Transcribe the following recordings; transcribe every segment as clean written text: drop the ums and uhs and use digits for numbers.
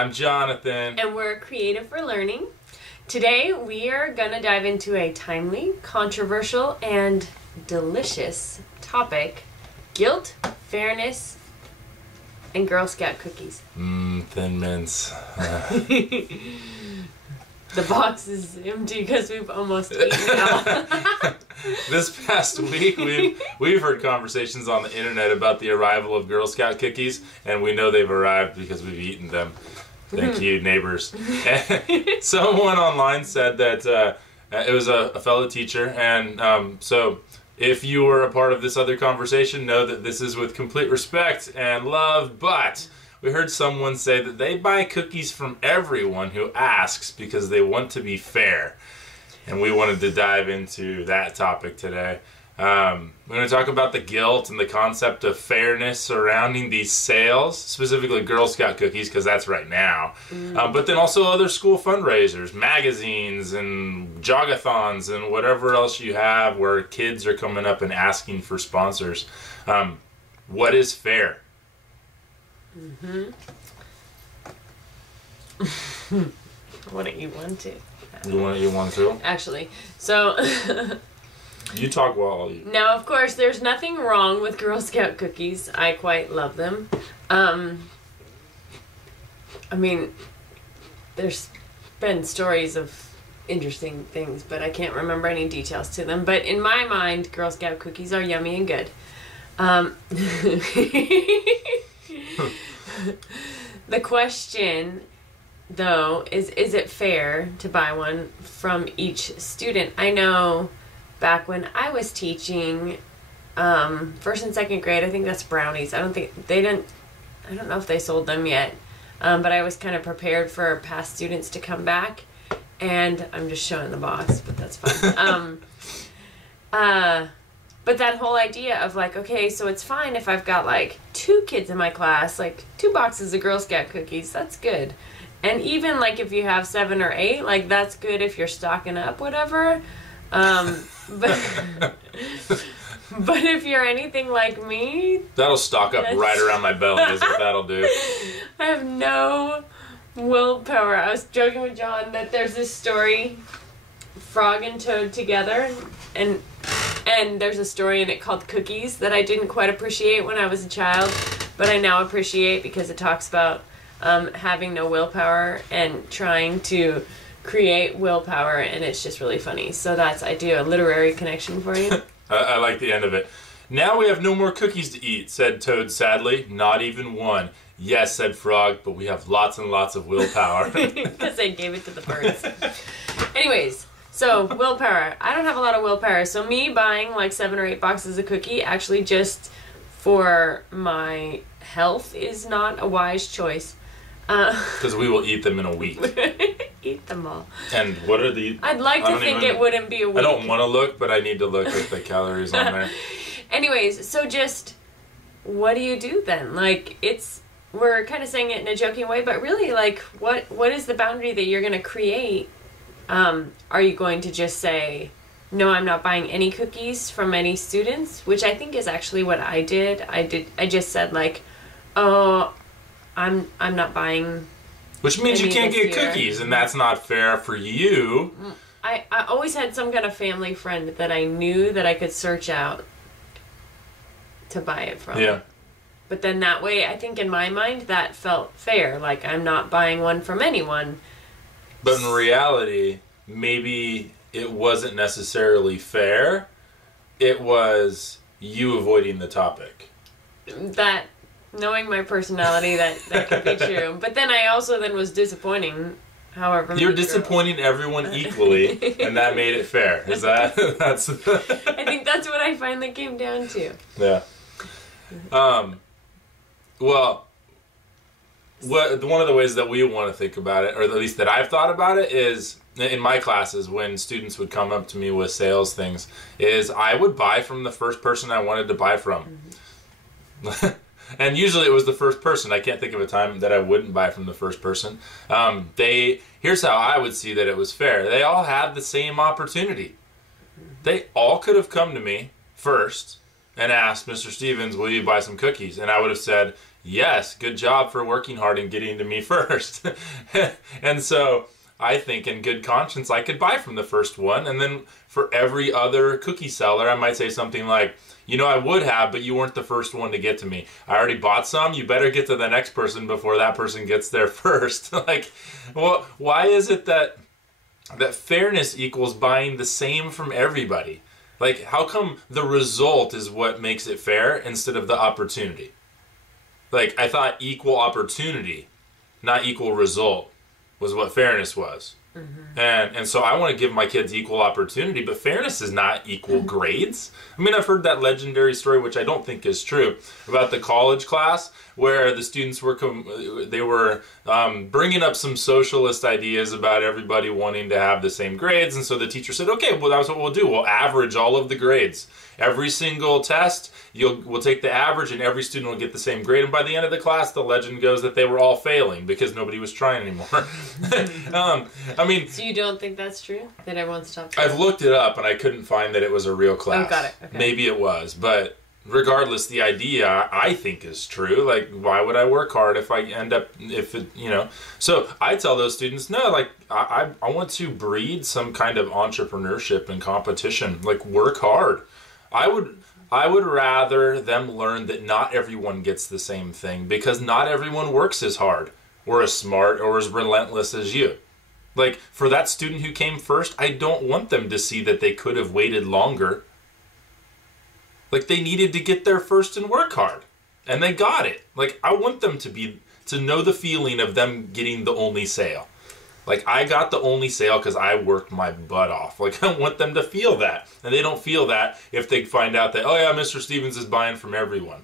I'm Jonathan. And we're Creative for Learning. Today we are going to dive into a timely, controversial, and delicious topic: guilt, fairness, and Girl Scout cookies. Thin mints. The box is empty because we've almost eaten it all. This past week, we've heard conversations on the internet about the arrival of Girl Scout cookies, and we know they've arrived because we've eaten them. Thank you, neighbors. Someone online said that it was a fellow teacher, and so if you were a part of this other conversation, know that this is with complete respect and love, but we heard someone say that they buy cookies from everyone who asks because they want to be fair. And we wanted to dive into that topic today. We're going to talk about the guilt and the concept of fairness surrounding these sales, specifically Girl Scout cookies, because that's right now. But then also other school fundraisers, magazines, and jogathons, and whatever else you have where kids are coming up and asking for sponsors. What is fair? What do you want to? You want to? Actually, so You talk while I'll eat. now, of course, there's nothing wrong with Girl Scout cookies. I quite love them. I mean, there's been stories of interesting things, but I can't remember any details to them. But in my mind, Girl Scout cookies are yummy and good. The question, though, is it fair to buy one from each student? I know back when I was teaching first and second grade, I think that's brownies. I don't know if they sold them yet, but I was kind of prepared for past students to come back, and I'm just showing the box, but that's fine. But that whole idea of like, okay, so it's fine if I've got like 2 kids in my class, like 2 boxes of Girl Scout cookies, that's good. And even like if you have 7 or 8, like that's good if you're stocking up, whatever. But if you're anything like me, that'll stock up right around my belly is what that'll do. I have no willpower. I was joking with John that there's this story, Frog and Toad together, and there's a story in it called Cookies that I didn't quite appreciate when I was a child, but I now appreciate because it talks about having no willpower and trying to create willpower, and it's just really funny. So I do a literary connection for you. I like the end of it. Now we have no more cookies to eat, said Toad sadly. Not even one. Yes, said Frog, but we have lots and lots of willpower. Because they gave it to the birds. Anyways. So, willpower. I don't have a lot of willpower. So me buying like 7 or 8 boxes of cookie actually just for my health is not a wise choice. Because we will eat them in a week. Eat them all. And what are the... I'd like to think it wouldn't be a week. I don't want to look, but I need to look at the calories on there. Anyways, so just what do you do then? Like, we're kind of saying it in a joking way, but really, like, what is the boundary that you're going to create? Are you going to just say, no, I'm not buying any cookies from any students? Which I think is actually what I did. I just said like, oh, I'm not buying. Which means you can't get cookies, and that's not fair for you. I always had some kind of family friend that I knew that I could search out to buy it from. Yeah. But then that way, I think in my mind, that felt fair. Like, I'm not buying one from anyone. But in reality, maybe it wasn't necessarily fair. It was you avoiding the topic. That, knowing my personality, that could be true. But then I also was disappointing, however many You're disappointing everyone equally, and that made it fair. Is that... that's... I think that's what I finally came down to. Yeah. Well... one of the ways that we want to think about it, or at least that I've thought about it, is in my classes when students would come up to me with sales things, is I would buy from the first person I wanted to buy from. And usually it was the first person. I can't think of a time that I wouldn't buy from the first person. Here's how I would see that it was fair. They all had the same opportunity. They all could have come to me first and asked, Mr. Stevens, will you buy some cookies? And I would have said, yes, good job for working hard and getting to me first. And so I think in good conscience I could buy from the first one, and then for every other cookie seller I might say something like, you know, I would have, but you weren't the first one to get to me. I already bought some. You better get to the next person before that person gets there first. Like, well, why is it that fairness equals buying the same from everybody? Like, how come the result is what makes it fair instead of the opportunity? Like, I thought equal opportunity, not equal result, was what fairness was. Mm-hmm. And so I want to give my kids equal opportunity, but fairness is not equal grades. I mean, I've heard that legendary story, which I don't think is true, about the college class where the students were bringing up some socialist ideas about everybody wanting to have the same grades, and so the teacher said, okay, well, that's what we'll do. We'll average all of the grades. Every single test, we'll take the average, and every student will get the same grade. And by the end of the class, the legend goes that they were all failing because nobody was trying anymore. I mean, so you don't think that's true? That everyone stopped trying? I've looked it up, and I couldn't find that it was a real class. Oh, got it. Okay. Maybe it was, but regardless, the idea I think is true. Like, why would I work hard if I end up, So I tell those students, no, like, I want to breed some kind of entrepreneurship and competition. Like, work hard. I would rather them learn that not everyone gets the same thing, because not everyone works as hard or as smart or as relentless as you. Like, for that student who came first, I don't want them to see that they could have waited longer. Like, they needed to get there first and work hard, and they got it. Like, I want them to know the feeling of them getting the only sale. Like, I got the only sale because I worked my butt off. Like, I want them to feel that. And they don't feel that if they find out that, oh yeah, Mr. Stevens is buying from everyone.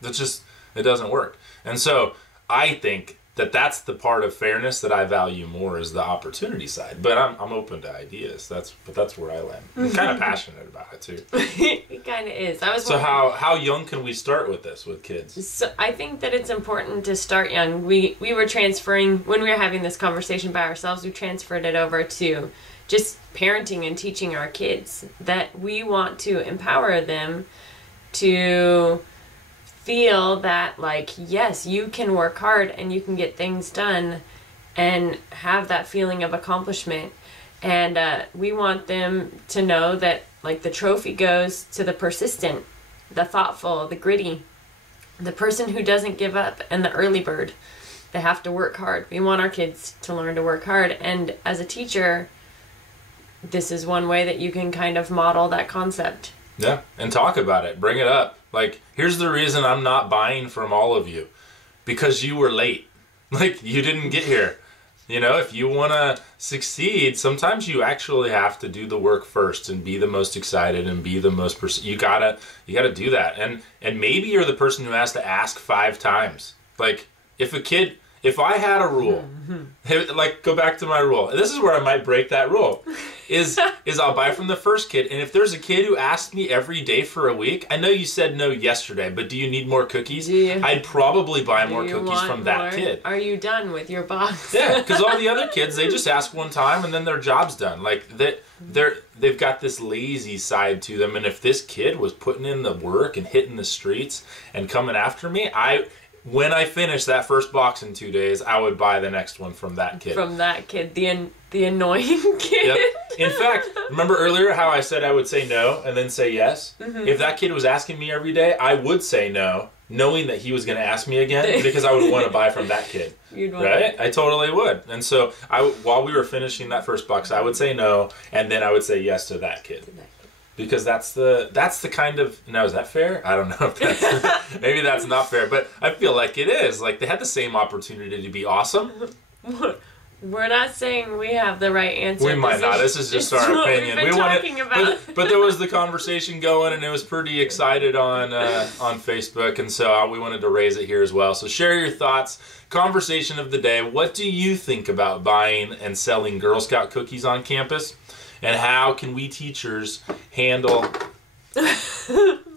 It doesn't work. And so I think that that's the part of fairness that I value more, is the opportunity side. But I'm open to ideas. But that's where I land. I'm kind of passionate about it too. It kind of is. So how young can we start with this with kids? So I think that it's important to start young. We were transferring, when we were having this conversation by ourselves, we transferred it over to just parenting and teaching our kids that we want to empower them to feel that, like, yes, you can work hard and you can get things done and have that feeling of accomplishment. And we want them to know that, like, the trophy goes to the persistent, the thoughtful, the gritty, the person who doesn't give up, and the early bird. They have to work hard. We want our kids to learn to work hard. And as a teacher, this is one way that you can kind of model that concept. Yeah, and talk about it. Bring it up. Like, here's the reason I'm not buying from all of you. Because you were late. Like, you didn't get here. You know, if you want to succeed, sometimes you actually have to do the work first and be the most excited and be the most you gotta do that. And maybe you're the person who has to ask 5 times. Like, if I had a rule, like, go back to my rule. This is where I might break that rule. Is I'll buy from the first kid, and if there's a kid who asks me every day for a week, I know you said no yesterday, but do you need more cookies? I'd probably buy more cookies from that kid. Are you done with your box? Yeah, because all the other kids, they just ask one time and then their job's done. Like, they've got this lazy side to them, and if this kid was putting in the work and hitting the streets and coming after me, when I finished that first box in 2 days, I would buy the next one from that kid. From that kid, the annoying kid. Yep. In fact, remember earlier how I said I would say no and then say yes? Mm-hmm. If that kid was asking me every day, I would say no, knowing that he was going to ask me again, because I would want to buy from that kid. Right? I totally would. And so while we were finishing that first box, I would say no, and then I would say yes to that kid. Because that's the kind of, now is that fair? I don't know if that's, maybe that's not fair, but I feel like it is. Like, they had the same opportunity to be awesome. We're not saying we have the right answer. We might not. This is just our opinion. We've been talking about. But there was the conversation going, and it was pretty excited on Facebook, and so we wanted to raise it here as well. So share your thoughts. Conversation of the day. What do you think about buying and selling Girl Scout cookies on campus? And how can we teachers handle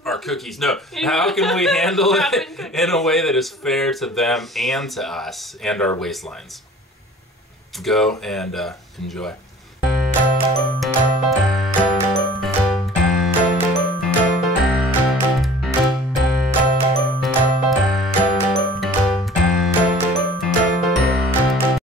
our cookies? No, how can we handle it in a way that is fair to them and to us and our waistlines? Go and enjoy.